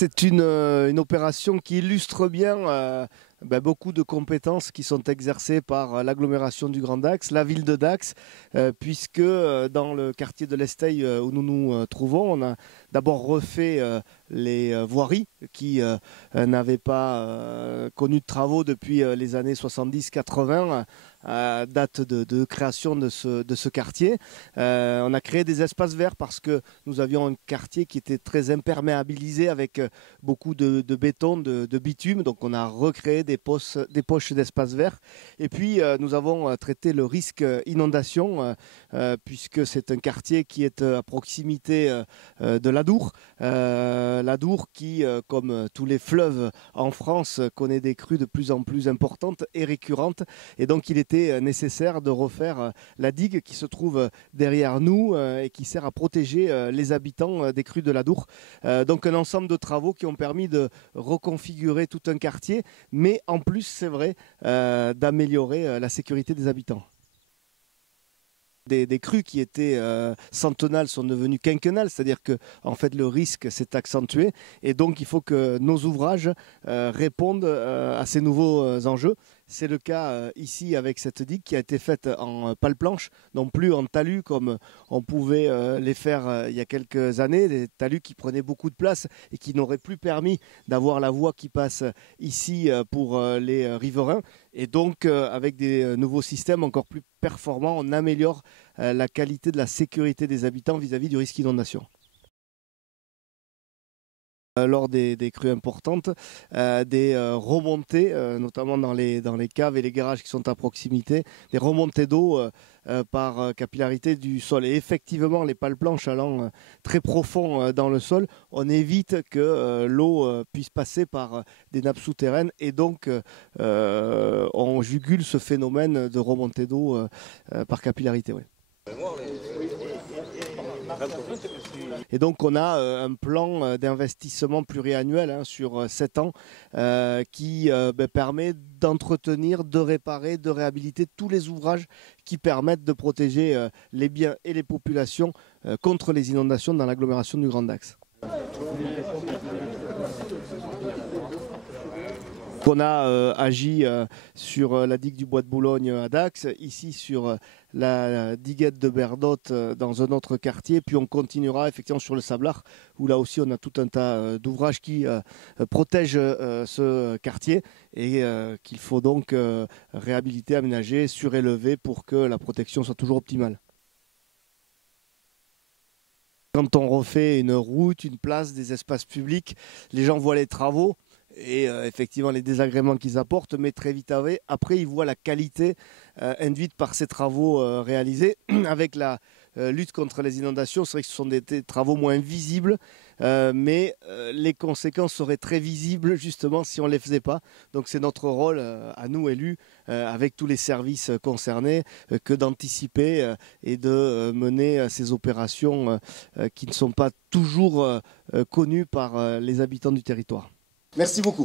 C'est une opération qui illustre bien beaucoup de compétences qui sont exercées par l'agglomération du Grand Dax, la ville de Dax, puisque dans le quartier de l'Esteille où nous nous trouvons, on a d'abord refait les voiries qui n'avaient pas connu de travaux depuis les années 70-80, date de création de ce quartier. On a créé des espaces verts parce que nous avions un quartier qui était très imperméabilisé avec beaucoup de béton, de bitume. Donc on a recréé des poches d'espaces verts. Et puis nous avons traité le risque inondation puisque c'est un quartier qui est à proximité de l'Adour. L'Adour qui, comme tous les fleuves en France, connaît des crues de plus en plus importantes et récurrentes. Et donc il était nécessaire de refaire la digue qui se trouve derrière nous et qui sert à protéger les habitants des crues de l'Adour. Donc un ensemble de travaux qui ont permis de reconfigurer tout un quartier, mais en plus, c'est vrai, d'améliorer la sécurité des habitants. Des crues qui étaient centennales sont devenues quinquennales, c'est-à-dire que en fait, le risque s'est accentué et donc il faut que nos ouvrages répondent à ces nouveaux enjeux. C'est le cas ici avec cette digue qui a été faite en pale-planche, non plus en talus comme on pouvait les faire il y a quelques années, des talus qui prenaient beaucoup de place et qui n'auraient plus permis d'avoir la voie qui passe ici pour les riverains. Et donc avec des nouveaux systèmes encore plus performants, on améliore la qualité de la sécurité des habitants vis-à-vis du risque d'inondation. Lors des crues importantes, des remontées, notamment dans les caves et les garages qui sont à proximité, des remontées d'eau par capillarité du sol. Et effectivement, les pales planches allant très profond dans le sol, on évite que l'eau puisse passer par des nappes souterraines et donc on jugule ce phénomène de remontée d'eau par capillarité. Oui. Et donc on a un plan d'investissement pluriannuel sur 7 ans qui permet d'entretenir, de réparer, de réhabiliter tous les ouvrages qui permettent de protéger les biens et les populations contre les inondations dans l'agglomération du Grand Dax. On a agi sur la digue du Bois de Boulogne à Dax, ici sur la diguette de Berdotte dans un autre quartier, puis on continuera effectivement sur le Sablard où là aussi on a tout un tas d'ouvrages qui protègent ce quartier et qu'il faut donc réhabiliter, aménager, surélever pour que la protection soit toujours optimale. Quand on refait une route, une place, des espaces publics, les gens voient les travaux et effectivement les désagréments qu'ils apportent, mais très vite après ils voient la qualité induite par ces travaux réalisés. Avec la lutte contre les inondations, c'est vrai que ce sont des travaux moins visibles, mais les conséquences seraient très visibles justement si on ne les faisait pas. Donc c'est notre rôle à nous élus, avec tous les services concernés, que d'anticiper et de mener ces opérations qui ne sont pas toujours connues par les habitants du territoire. Merci beaucoup.